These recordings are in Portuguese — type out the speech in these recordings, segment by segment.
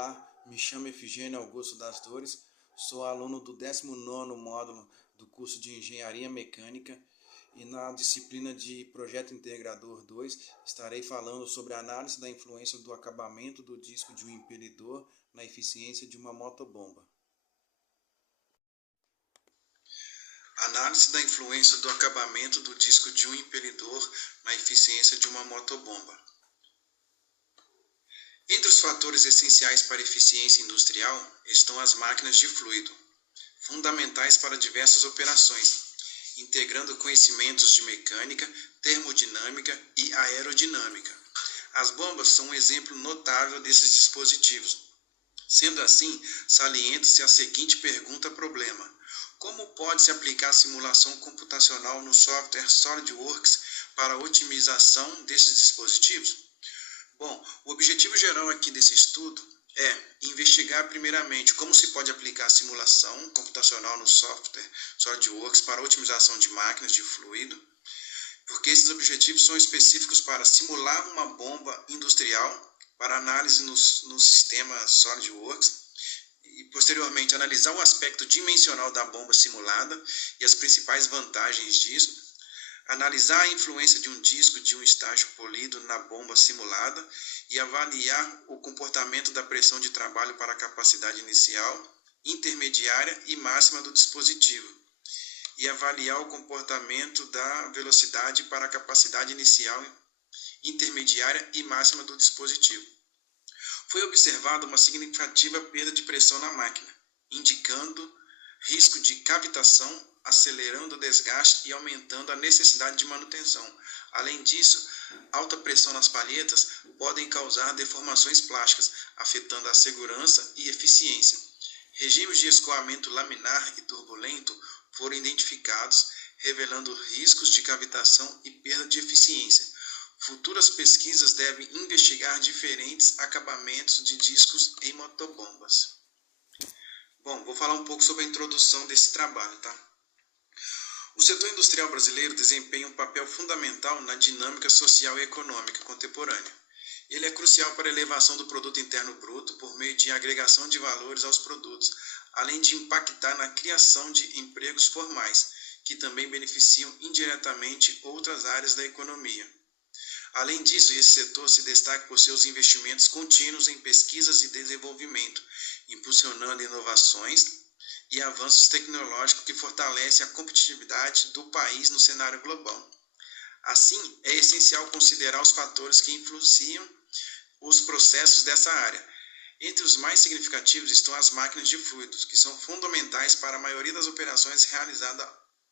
Olá, me chamo Efigênio Augusto das Dores, sou aluno do 19º módulo do curso de Engenharia Mecânica e na disciplina de Projeto Integrador 2 estarei falando sobre a análise da influência do acabamento do disco de um impelidor na eficiência de uma motobomba. Análise da influência do acabamento do disco de um impelidor na eficiência de uma motobomba. Entre os fatores essenciais para a eficiência industrial estão as máquinas de fluido, fundamentais para diversas operações, integrando conhecimentos de mecânica, termodinâmica e aerodinâmica. As bombas são um exemplo notável desses dispositivos. Sendo assim, salienta-se a seguinte pergunta-problema: como pode-se aplicar a simulação computacional no software SolidWorks para a otimização desses dispositivos? Bom, o objetivo geral aqui desse estudo é investigar primeiramente como se pode aplicar a simulação computacional no software SolidWorks para a otimização de máquinas de fluido, porque esses objetivos são específicos para simular uma bomba industrial para análise no sistema SolidWorks e, posteriormente, analisar o aspecto dimensional da bomba simulada e as principais vantagens disso, analisar a influência de um disco de um estágio polido na bomba simulada e avaliar o comportamento da pressão de trabalho para a capacidade inicial, intermediária e máxima do dispositivo, e avaliar o comportamento da velocidade para a capacidade inicial, intermediária e máxima do dispositivo. Foi observada uma significativa perda de pressão na máquina, indicando risco de cavitação, acelerando o desgaste e aumentando a necessidade de manutenção. Além disso, alta pressão nas palhetas podem causar deformações plásticas, afetando a segurança e eficiência. Regimes de escoamento laminar e turbulento foram identificados, revelando riscos de cavitação e perda de eficiência. Futuras pesquisas devem investigar diferentes acabamentos de discos em motobombas. Bom, vou falar um pouco sobre a introdução desse trabalho, tá? O setor industrial brasileiro desempenha um papel fundamental na dinâmica social e econômica contemporânea. Ele é crucial para a elevação do produto interno bruto por meio de agregação de valores aos produtos, além de impactar na criação de empregos formais, que também beneficiam indiretamente outras áreas da economia. Além disso, esse setor se destaca por seus investimentos contínuos em pesquisas e desenvolvimento, impulsionando inovações e avanços tecnológicos que fortalecem a competitividade do país no cenário global. Assim, é essencial considerar os fatores que influenciam os processos dessa área. Entre os mais significativos estão as máquinas de fluidos, que são fundamentais para a maioria das operações realizadas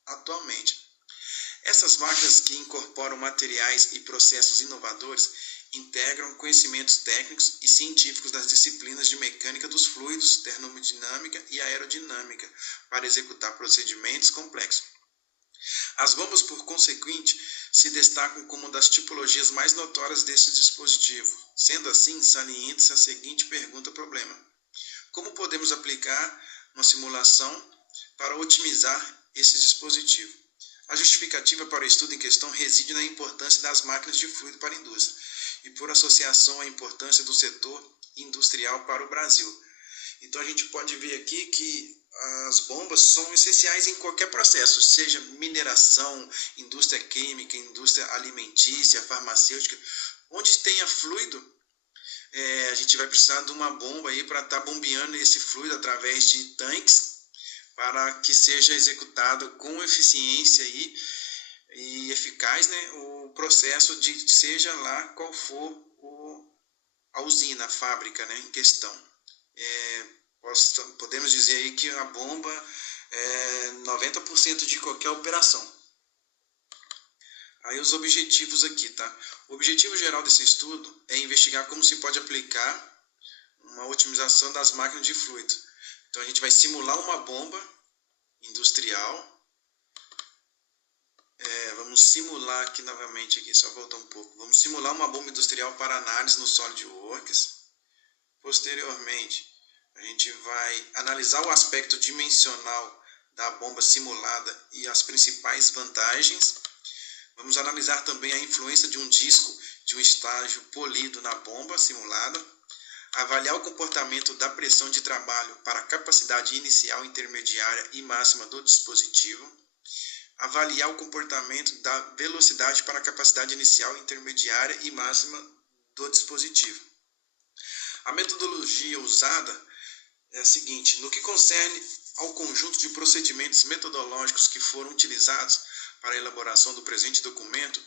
atualmente. Essas máquinas, que incorporam materiais e processos inovadores, integram conhecimentos técnicos e científicos das disciplinas de mecânica dos fluidos, termodinâmica e aerodinâmica para executar procedimentos complexos. As bombas, por consequente, se destacam como uma das tipologias mais notórias desse dispositivo. Sendo assim, salienta-se a seguinte pergunta-problema: como podemos aplicar uma simulação para otimizar esse dispositivo? A justificativa para o estudo em questão reside na importância das máquinas de fluido para a indústria e, por associação, a importância do setor industrial para o Brasil. Então, a gente pode ver aqui que as bombas são essenciais em qualquer processo, seja mineração, indústria química, indústria alimentícia, farmacêutica. Onde tenha fluido, a gente vai precisar de uma bomba aí para estar bombeando esse fluido através de tanques, para que seja executado com eficiência e eficaz, né, o processo de seja lá qual for a usina, a fábrica, né, em questão. Podemos dizer aí que a bomba é 90% de qualquer operação. Aí os objetivos aqui, tá? O objetivo geral desse estudo é investigar como se pode aplicar uma otimização das máquinas de fluido. Então a gente vai simular uma bomba industrial. Vamos simular aqui novamente, só voltar um pouco. Vamos simular uma bomba industrial para análise no SolidWorks. Posteriormente, a gente vai analisar o aspecto dimensional da bomba simulada e as principais vantagens. Vamos analisar também a influência de um disco de um estágio polido na bomba simulada. avaliar o comportamento da pressão de trabalho para a capacidade inicial, intermediária e máxima do dispositivo, avaliar o comportamento da velocidade para a capacidade inicial, intermediária e máxima do dispositivo. A metodologia usada é a seguinte: no que concerne ao conjunto de procedimentos metodológicos que foram utilizados para a elaboração do presente documento,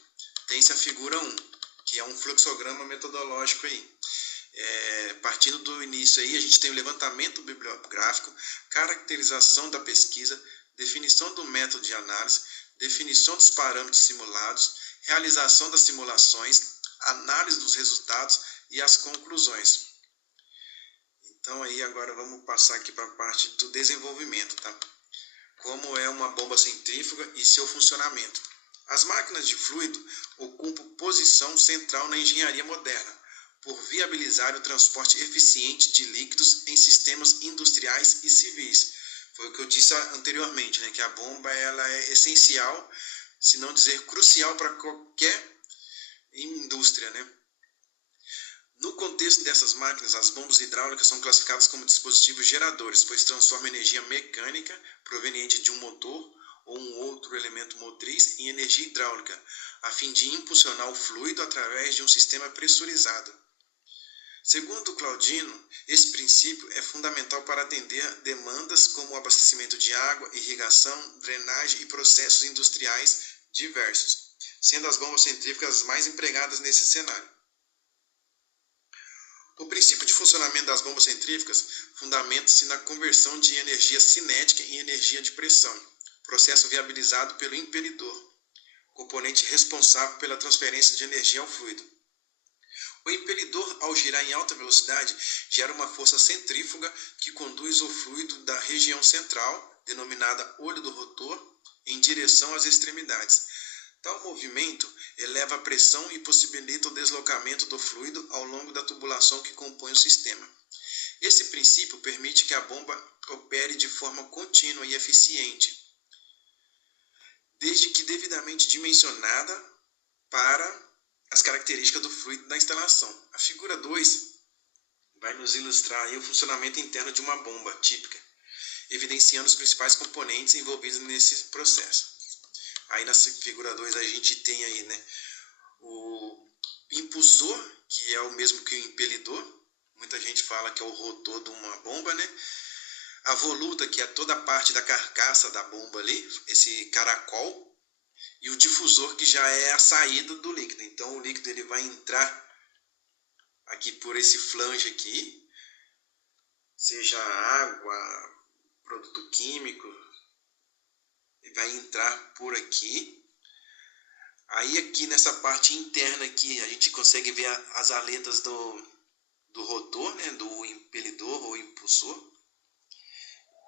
tem-se a figura 1, que é um fluxograma metodológico aí. Partindo do início aí, a gente tem o levantamento bibliográfico, caracterização da pesquisa, definição do método de análise, definição dos parâmetros simulados, realização das simulações, análise dos resultados e as conclusões. Então aí agora vamos passar aqui para a parte do desenvolvimento, tá? Como é uma bomba centrífuga e seu funcionamento. As máquinas de fluido ocupam posição central na engenharia moderna, por viabilizar o transporte eficiente de líquidos em sistemas industriais e civis. Foi o que eu disse anteriormente, né, que a bomba ela é essencial, se não dizer crucial para qualquer indústria, né? No contexto dessas máquinas, as bombas hidráulicas são classificadas como dispositivos geradores, pois transformam energia mecânica proveniente de um motor ou um outro elemento motriz em energia hidráulica, a fim de impulsionar o fluido através de um sistema pressurizado. Segundo Claudino, esse princípio é fundamental para atender demandas como o abastecimento de água, irrigação, drenagem e processos industriais diversos, sendo as bombas centrífugas as mais empregadas nesse cenário. O princípio de funcionamento das bombas centrífugas fundamenta-se na conversão de energia cinética em energia de pressão, processo viabilizado pelo impelidor, componente responsável pela transferência de energia ao fluido. O impelidor, ao girar em alta velocidade, gera uma força centrífuga que conduz o fluido da região central, denominada olho do rotor, em direção às extremidades. Tal movimento eleva a pressão e possibilita o deslocamento do fluido ao longo da tubulação que compõe o sistema. Esse princípio permite que a bomba opere de forma contínua e eficiente, desde que devidamente dimensionada para as características do fluido da instalação. A figura 2 vai nos ilustrar aí o funcionamento interno de uma bomba típica, evidenciando os principais componentes envolvidos nesse processo. Aí na figura 2 a gente tem aí, né, o impulsor, que é o mesmo que o impelidor. Muita gente fala que é o rotor de uma bomba, né? A voluta, que é toda a parte da carcaça da bomba ali, esse caracol. E o difusor, que já é a saída do líquido. Então o líquido ele vai entrar aqui por esse flange aqui, seja água, produto químico, ele vai entrar por aqui. Aí aqui nessa parte interna aqui a gente consegue ver as aletas do rotor, né, do impelidor ou impulsor,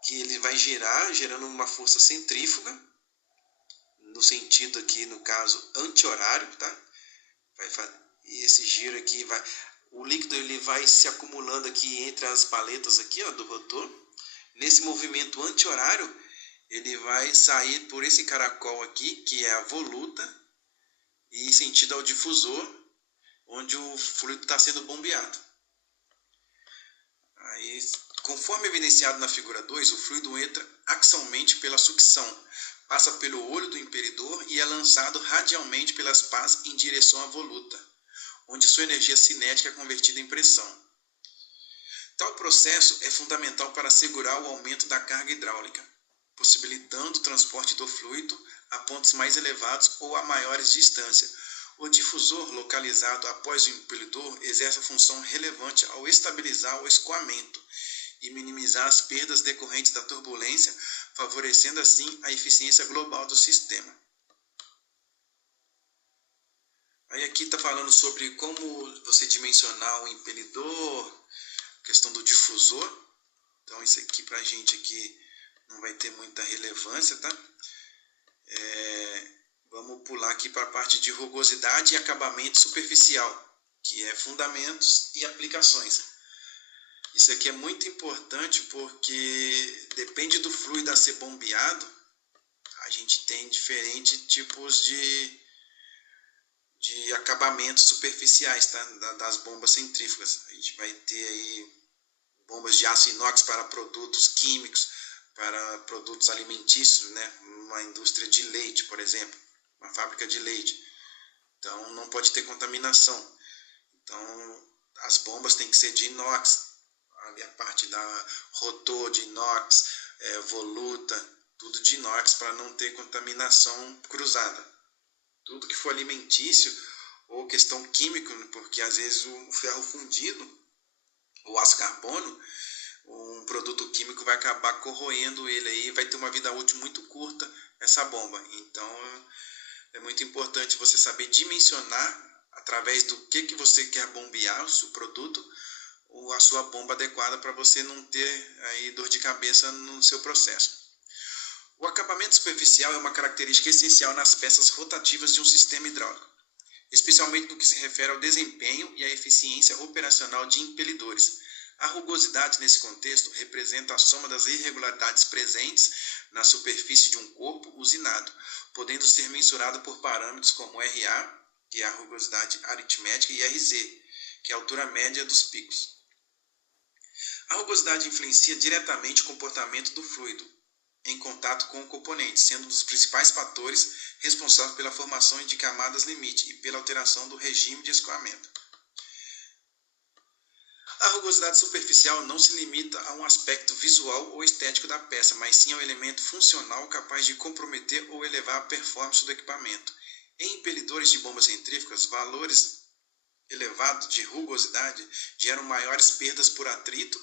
que ele vai girar, gerando uma força centrífuga, no sentido aqui, no caso, anti-horário, tá? E esse giro aqui o líquido ele vai se acumulando aqui entre as paletas aqui, ó, do rotor. Nesse movimento anti-horário, ele vai sair por esse caracol aqui, que é a voluta, e em sentido ao difusor, onde o fluido está sendo bombeado. Aí, conforme evidenciado na figura 2, o fluido entra axialmente pela sucção, passa pelo olho do impelidor e é lançado radialmente pelas pás em direção à voluta, onde sua energia cinética é convertida em pressão. Tal processo é fundamental para assegurar o aumento da carga hidráulica, possibilitando o transporte do fluido a pontos mais elevados ou a maiores distâncias. O difusor, localizado após o impelidor, exerce a função relevante ao estabilizar o escoamento e minimizar as perdas decorrentes da turbulência, favorecendo assim a eficiência global do sistema. Aí aqui está falando sobre como você dimensionar o impelidor, questão do difusor. Então isso aqui para a gente aqui não vai ter muita relevância, tá? Vamos pular aqui para a parte de rugosidade e acabamento superficial, que é fundamentos e aplicações. Isso aqui é muito importante porque depende do fluido a ser bombeado, a gente tem diferentes tipos de de acabamentos superficiais, tá? Das bombas centrífugas. A gente vai ter aí bombas de aço inox para produtos químicos, para produtos alimentícios, né? Uma indústria de leite, por exemplo, uma fábrica de leite. Então não pode ter contaminação. Então as bombas têm que ser de inox, ali a parte da rotor de inox, voluta, tudo de inox para não ter contaminação cruzada. Tudo que for alimentício ou questão química, porque às vezes o ferro fundido, o aço carbono, um produto químico vai acabar corroendo ele aí, vai ter uma vida útil muito curta essa bomba. Então é muito importante você saber dimensionar através do que você quer bombear o seu produto, ou a sua bomba adequada para você não ter aí dor de cabeça no seu processo. O acabamento superficial é uma característica essencial nas peças rotativas de um sistema hidráulico, especialmente no que se refere ao desempenho e à eficiência operacional de impelidores. A rugosidade nesse contexto representa a soma das irregularidades presentes na superfície de um corpo usinado, podendo ser mensurado por parâmetros como RA, que é a rugosidade aritmética, e RZ, que é a altura média dos picos. A rugosidade influencia diretamente o comportamento do fluido em contato com o componente, sendo um dos principais fatores responsáveis pela formação de camadas limite e pela alteração do regime de escoamento. A rugosidade superficial não se limita a um aspecto visual ou estético da peça, mas sim ao elemento funcional capaz de comprometer ou elevar a performance do equipamento. Em impelidores de bombas centrífugas, valores elevados de rugosidade geram maiores perdas por atrito,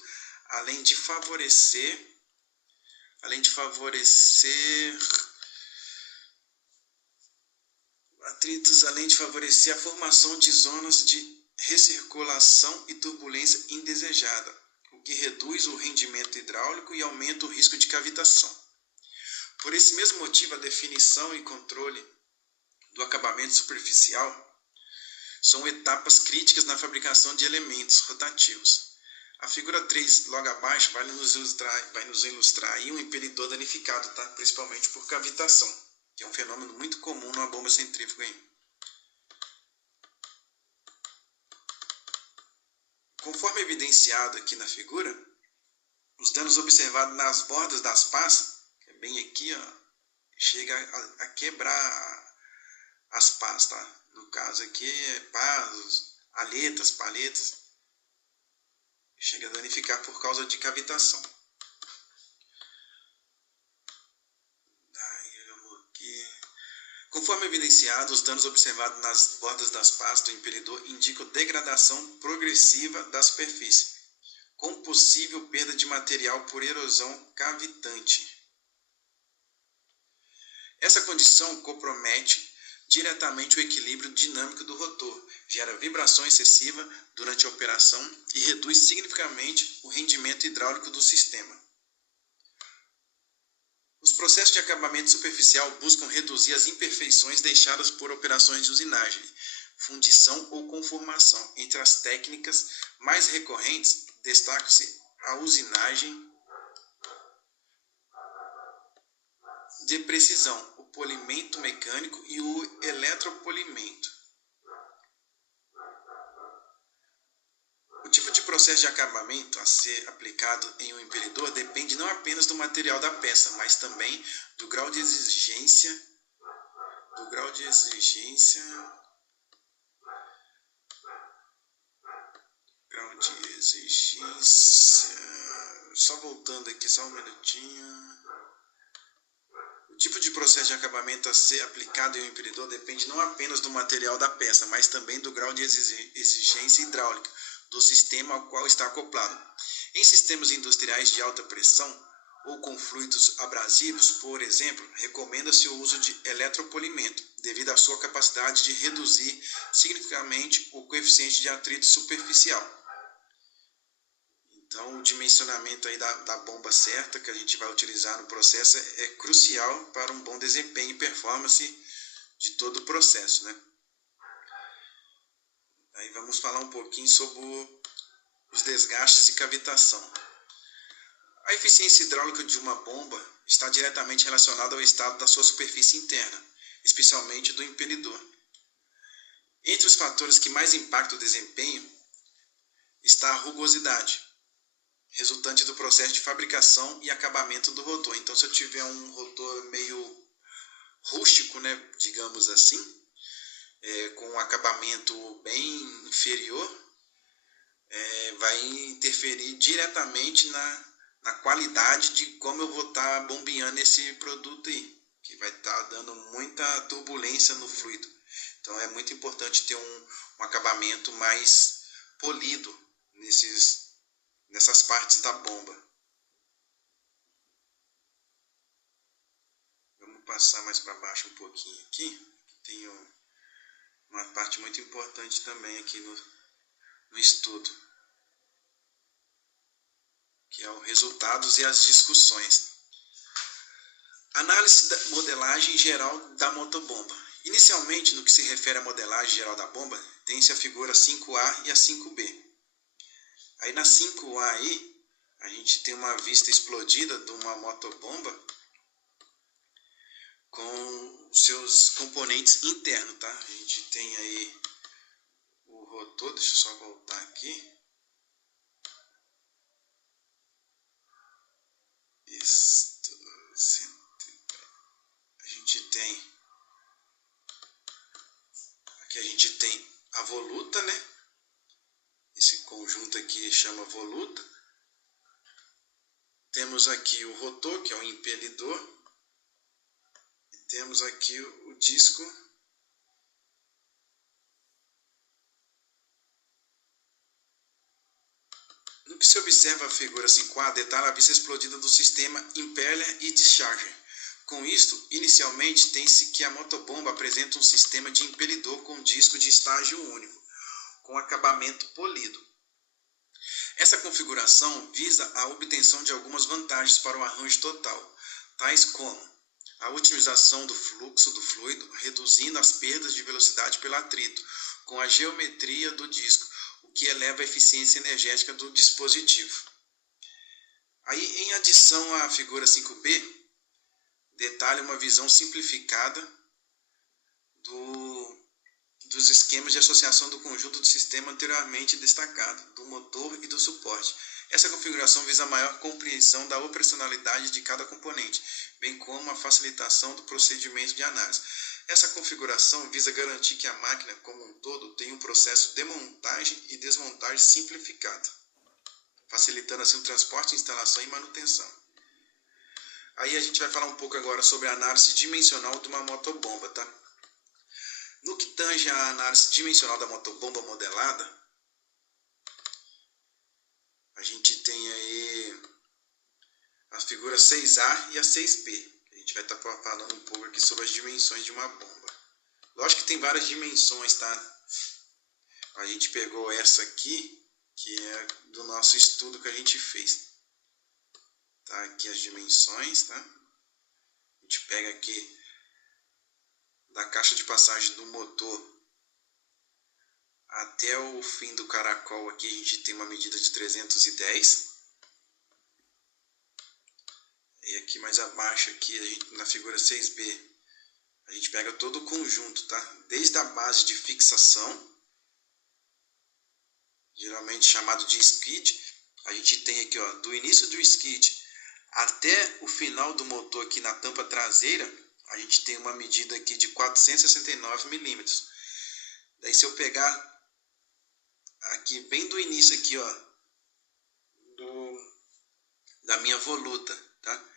além de favorecer a formação de zonas de recirculação e turbulência indesejada, o que reduz o rendimento hidráulico e aumenta o risco de cavitação. Por esse mesmo motivo, a definição e controle do acabamento superficial são etapas críticas na fabricação de elementos rotativos. A figura 3, logo abaixo, vai nos ilustrar aí um impelidor danificado, tá? Principalmente por cavitação, que é um fenômeno muito comum numa bomba centrífuga aí. Conforme evidenciado aqui na figura, os danos observados nas bordas das pás, que é bem aqui, ó, chega a quebrar as pás, tá? No caso aqui, pás, aletas, paletas, chega a danificar por causa de cavitação. Conforme evidenciado, os danos observados nas bordas das pás do impelidor indicam degradação progressiva da superfície, com possível perda de material por erosão cavitante. Essa condição compromete diretamente o equilíbrio dinâmico do rotor, gera vibração excessiva durante a operação e reduz significativamente o rendimento hidráulico do sistema. Os processos de acabamento superficial buscam reduzir as imperfeições deixadas por operações de usinagem, fundição ou conformação. Entre as técnicas mais recorrentes, destaca-se a usinagem de precisão, o polimento mecânico e o eletropolimento. O tipo de processo de acabamento a ser aplicado em um impelidor depende não apenas do material da peça, mas também do grau de exigência só voltando aqui, só um minutinho. O tipo de processo de acabamento a ser aplicado em um impelidor depende não apenas do material da peça, mas também do grau de exigência hidráulica do sistema ao qual está acoplado. Em sistemas industriais de alta pressão ou com fluidos abrasivos, por exemplo, recomenda-se o uso de eletropolimento, devido à sua capacidade de reduzir significativamente o coeficiente de atrito superficial. Então, o dimensionamento aí da bomba certa que a gente vai utilizar no processo é crucial para um bom desempenho e performance de todo o processo, né? Aí vamos falar um pouquinho sobre os desgastes e cavitação. A eficiência hidráulica de uma bomba está diretamente relacionada ao estado da sua superfície interna, especialmente do impelidor. Entre os fatores que mais impactam o desempenho está a rugosidade, resultante do processo de fabricação e acabamento do rotor. Então, se eu tiver um rotor meio rústico, né, digamos assim, com um acabamento bem inferior, vai interferir diretamente na qualidade de como eu vou estar bombeando esse produto aí, que vai estar dando muita turbulência no fluido. Então é muito importante ter um acabamento mais polido nessas partes da bomba. Vamos passar mais para baixo um pouquinho aqui. Tem uma parte muito importante também aqui no estudo, que é os resultados e as discussões. Análise da modelagem geral da motobomba. Inicialmente, no que se refere à modelagem geral da bomba, tem-se a figura 5A e a 5B. Aí na 5A aí, a gente tem uma vista explodida de uma motobomba com os seus componentes internos, tá? A gente tem aí o rotor, deixa eu só voltar aqui. Aqui a gente tem a voluta, né? Esse conjunto aqui chama voluta. Temos aqui o rotor, que é o impelidor. E temos aqui o disco. No que se observa a figura 5A, detalha a vista explodida do sistema impeller e discharger. Com isto, inicialmente tem-se que a motobomba apresenta um sistema de impelidor com disco de estágio único, com acabamento polido. Essa configuração visa a obtenção de algumas vantagens para o arranjo total, tais como a otimização do fluxo do fluido, reduzindo as perdas de velocidade pelo atrito, com a geometria do disco, o que eleva a eficiência energética do dispositivo. Aí, em adição à figura 5B, detalha uma visão simplificada dos esquemas de associação do conjunto de sistema anteriormente destacado, do motor e do suporte. Essa configuração visa a maior compreensão da operacionalidade de cada componente, bem como a facilitação do procedimento de análise. Essa configuração visa garantir que a máquina, como um todo, tenha um processo de montagem e desmontagem simplificado, facilitando assim o transporte, instalação e manutenção. Aí a gente vai falar um pouco agora sobre a análise dimensional de uma motobomba, tá? No que tange a análise dimensional da motobomba modelada, a gente tem aí as figuras 6A e a 6B. A gente vai estar falando um pouco aqui sobre as dimensões de uma bomba. Lógico que tem várias dimensões, tá? A gente pegou essa aqui, que é do nosso estudo que a gente fez. Tá aqui as dimensões, tá? A gente pega aqui da caixa de passagem do motor até o fim do caracol aqui, a gente tem uma medida de 310. E aqui mais abaixo, aqui, a gente, na figura 6B, a gente pega todo o conjunto, tá? Desde a base de fixação, geralmente chamado de skid, a gente tem aqui, ó, do início do skid até o final do motor aqui na tampa traseira, a gente tem uma medida aqui de 469 milímetros. Daí se eu pegar aqui bem do início aqui, ó, da minha voluta, tá?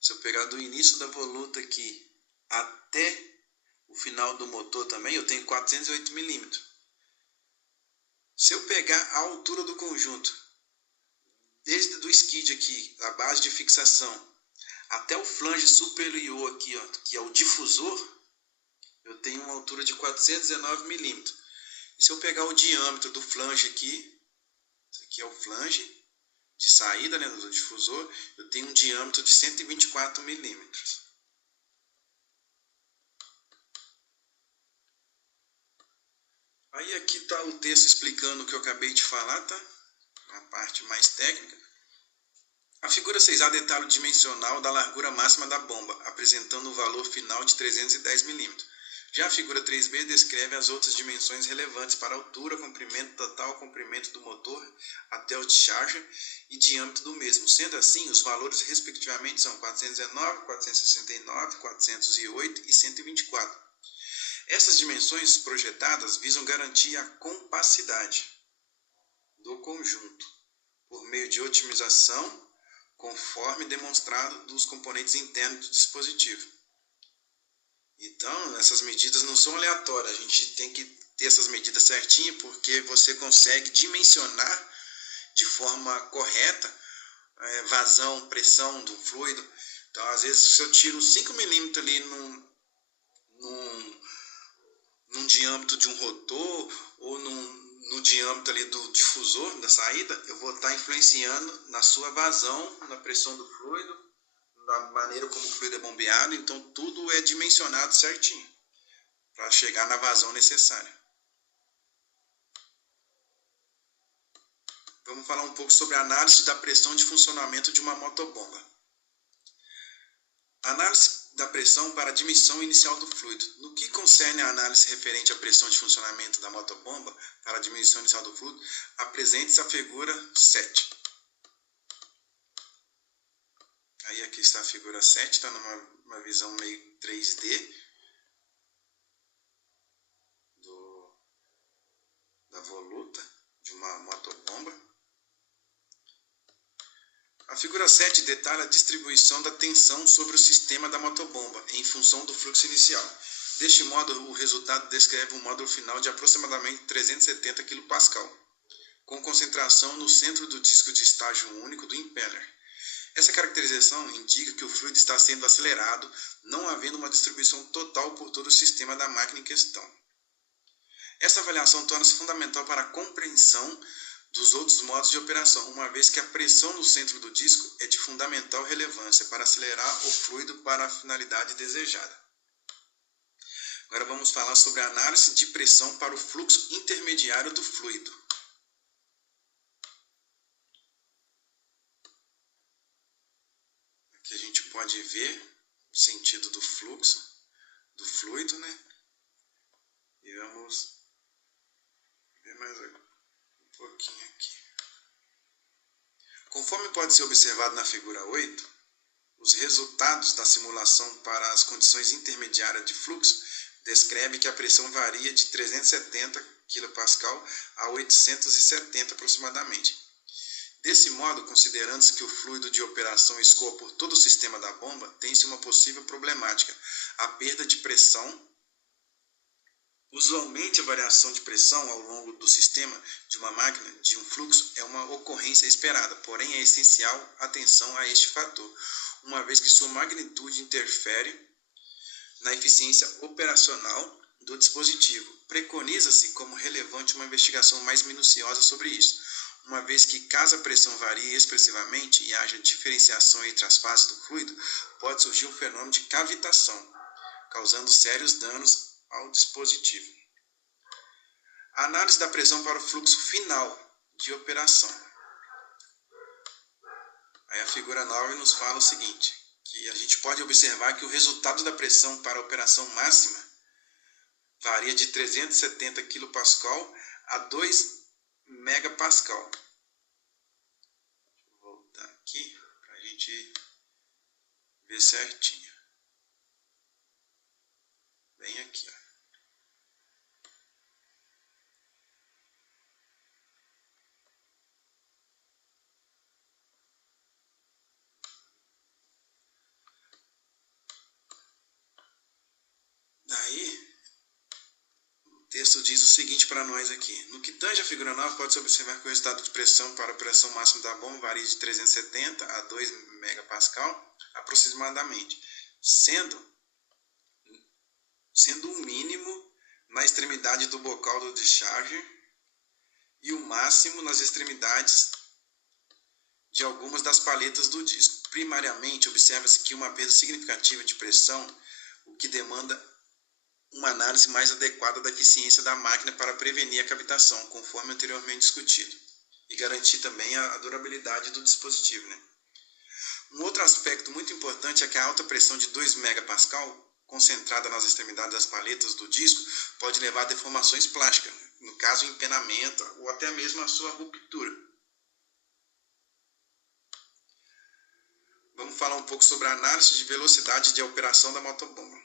Se eu pegar do início da voluta aqui até o final do motor também, eu tenho 408 milímetros. Se eu pegar a altura do conjunto, desde do skid aqui, a base de fixação, até o flange superior aqui, ó, que é o difusor, eu tenho uma altura de 419 milímetros. E se eu pegar o diâmetro do flange aqui, esse aqui é o flange de saída, né, do difusor, eu tenho um diâmetro de 124 milímetros. Aí aqui está o texto explicando o que eu acabei de falar, tá? A parte mais técnica. A figura 6A detalha o dimensional da largura máxima da bomba, apresentando o valor final de 310 mm. Já a figura 3b descreve as outras dimensões relevantes para a altura, comprimento total, comprimento do motor até o discharger e diâmetro do mesmo. Sendo assim, os valores respectivamente são 419, 469, 408 e 124. Essas dimensões projetadas visam garantir a compacidade do conjunto por meio de otimização, conforme demonstrado dos componentes internos do dispositivo. Então, essas medidas não são aleatórias, a gente tem que ter essas medidas certinhas, porque você consegue dimensionar de forma correta vazão, pressão do fluido. Então, às vezes, se eu tiro 5 milímetros ali num diâmetro de um rotor ou no diâmetro ali do difusor da saída, eu vou estar influenciando na sua vazão, na pressão do fluido, da maneira como o fluido é bombeado. Então tudo é dimensionado certinho para chegar na vazão necessária. Vamos falar um pouco sobre a análise da pressão de funcionamento de uma motobomba. Análise da pressão para a admissão inicial do fluido. No que concerne a análise referente à pressão de funcionamento da motobomba para a admissão inicial do fluido, apresente-se a figura 7. Aí aqui está a figura 7, está numa visão meio 3D da voluta de uma motobomba. A figura 7 detalha a distribuição da tensão sobre o sistema da motobomba em função do fluxo inicial. Deste modo, o resultado descreve um módulo final de aproximadamente 370 kPa, com concentração no centro do disco de estágio único do impeller. Essa caracterização indica que o fluido está sendo acelerado, não havendo uma distribuição total por todo o sistema da máquina em questão. Essa avaliação torna-se fundamental para a compreensão dos outros modos de operação, uma vez que a pressão no centro do disco é de fundamental relevância para acelerar o fluido para a finalidade desejada. Agora vamos falar sobre a análise de pressão para o fluxo intermediário do fluido. Aqui a gente pode ver o sentido do fluxo do fluido, né? E vamos ver mais um pouquinho aqui. Conforme pode ser observado na figura 8, os resultados da simulação para as condições intermediárias de fluxo descreve que a pressão varia de 370 kPa a 870 aproximadamente. Desse modo, considerando-se que o fluido de operação escoa por todo o sistema da bomba, tem-se uma possível problemática, a perda de pressão. Usualmente, a variação de pressão ao longo do sistema de uma máquina de um fluxo é uma ocorrência esperada, porém é essencial atenção a este fator, uma vez que sua magnitude interfere na eficiência operacional do dispositivo. Preconiza-se como relevante uma investigação mais minuciosa sobre isso, uma vez que, caso a pressão varie expressivamente e haja diferenciação entre as fases do fluido, pode surgir um fenômeno de cavitação, causando sérios danos ao dispositivo. A análise da pressão para o fluxo final de operação. Aí a figura 9 nos fala o seguinte, que a gente pode observar que o resultado da pressão para a operação máxima varia de 370 kPa a 2 MPa. Vou voltar aqui para a gente ver certinho. Bem aqui, ó. Daí, o texto diz o seguinte para nós aqui. No que tange a figura 9, pode-se observar que o resultado de pressão para a operação máxima da bomba varia de 370 a 2 MPa aproximadamente, sendo o mínimo na extremidade do bocal do discharger e o máximo nas extremidades de algumas das paletas do disco. Primariamente, observa-se que uma perda significativa de pressão, o que demanda uma análise mais adequada da eficiência da máquina para prevenir a cavitação, conforme anteriormente discutido, e garantir também a durabilidade do dispositivo, né? Um outro aspecto muito importante é que a alta pressão de 2 MPa concentrada nas extremidades das paletas do disco pode levar a deformações plásticas, no caso, empenamento ou até mesmo a sua ruptura. Vamos falar um pouco sobre a análise de velocidade de operação da motobomba.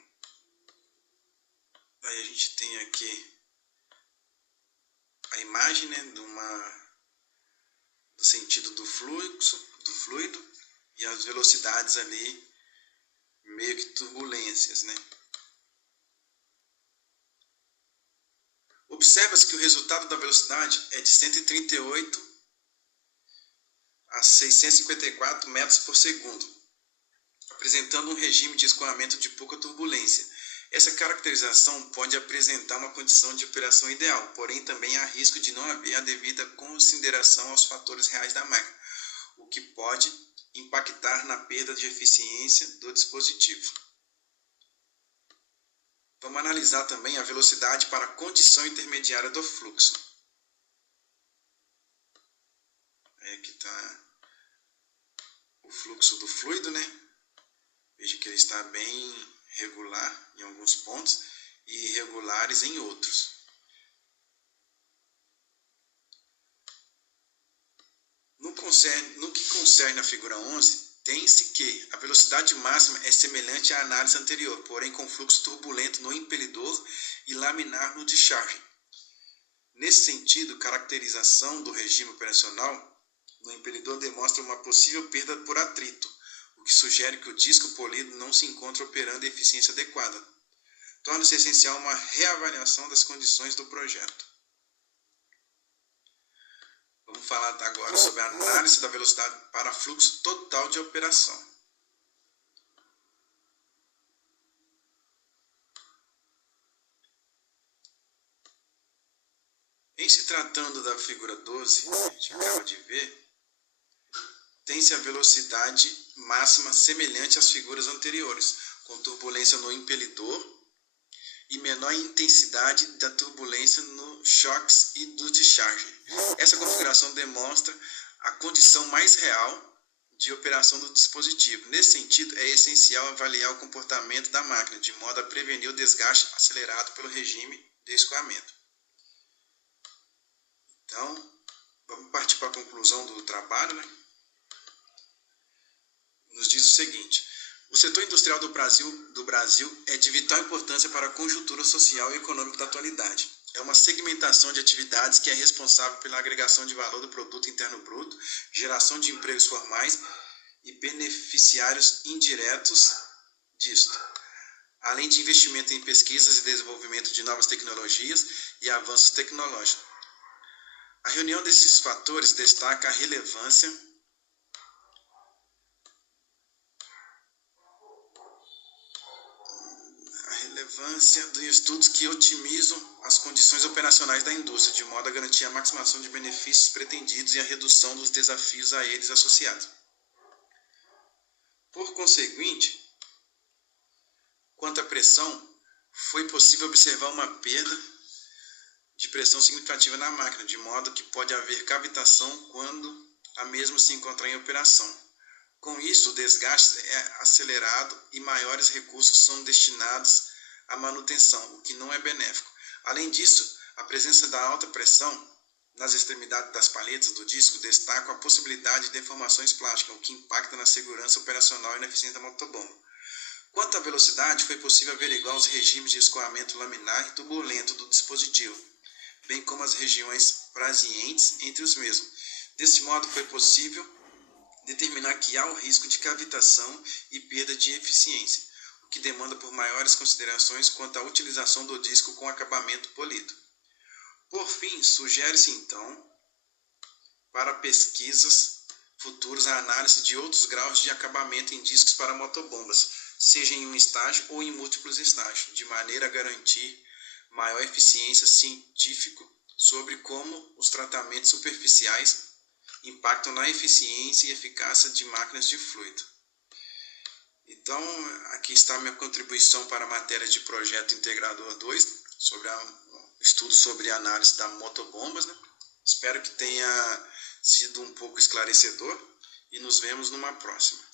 Aí a gente tem aqui a imagem, né, do sentido do fluido e as velocidades ali, meio que turbulências, né? Observa-se que o resultado da velocidade é de 138 a 654 metros por segundo, apresentando um regime de escoamento de pouca turbulência. Essa caracterização pode apresentar uma condição de operação ideal, porém também há risco de não haver a devida consideração aos fatores reais da máquina, o que pode impactar na perda de eficiência do dispositivo. Vamos analisar também a velocidade para a condição intermediária do fluxo. Aqui está o fluxo do fluido, né? Veja que ele está bem regular em alguns pontos e irregulares em outros. No que concerne a figura 11, tem-se que a velocidade máxima é semelhante à análise anterior, porém com fluxo turbulento no impelidor e laminar no discharge. Nesse sentido, caracterização do regime operacional no impelidor demonstra uma possível perda por atrito, o que sugere que o disco polido não se encontra operando em eficiência adequada. Torna-se essencial uma reavaliação das condições do projeto. Vamos falar agora sobre a análise da velocidade para fluxo total de operação. Em se tratando da figura 12, que a gente acaba de ver, tem-se a velocidade máxima semelhante às figuras anteriores, com turbulência no impelidor e menor intensidade da turbulência nos choques e do discharge. Essa configuração demonstra a condição mais real de operação do dispositivo. Nesse sentido, é essencial avaliar o comportamento da máquina, de modo a prevenir o desgaste acelerado pelo regime de escoamento. Então, vamos partir para a conclusão do trabalho, né? Nos diz o seguinte: o setor industrial do Brasil é de vital importância para a conjuntura social e econômica da atualidade. É uma segmentação de atividades que é responsável pela agregação de valor do produto interno bruto, geração de empregos formais e beneficiários indiretos disto, além de investimento em pesquisas e desenvolvimento de novas tecnologias e avanços tecnológicos. A reunião desses fatores destaca a relevância de estudos que otimizam as condições operacionais da indústria, de modo a garantir a maximização de benefícios pretendidos e a redução dos desafios a eles associados. Por conseguinte, quanto à pressão, foi possível observar uma perda de pressão significativa na máquina, de modo que pode haver cavitação quando a mesma se encontrar em operação. Com isso, o desgaste é acelerado e maiores recursos são destinados à manutenção, o que não é benéfico. Além disso, a presença da alta pressão nas extremidades das paletas do disco destaca a possibilidade de deformações plásticas, o que impacta na segurança operacional e na eficiência da motobomba. Quanto à velocidade, foi possível averiguar os regimes de escoamento laminar e turbulento do dispositivo, bem como as regiões prasientes entre os mesmos. Desse modo, foi possível determinar que há o risco de cavitação e perda de eficiência, o que demanda por maiores considerações quanto à utilização do disco com acabamento polido. Por fim, sugere-se então, para pesquisas futuras, a análise de outros graus de acabamento em discos para motobombas, seja em um estágio ou em múltiplos estágios, de maneira a garantir maior eficiência científica sobre como os tratamentos superficiais impactam na eficiência e eficácia de máquinas de fluido. Então, aqui está a minha contribuição para a matéria de projeto integrador 2, sobre estudo sobre a análise da motobombas, né? Espero que tenha sido um pouco esclarecedor e nos vemos numa próxima.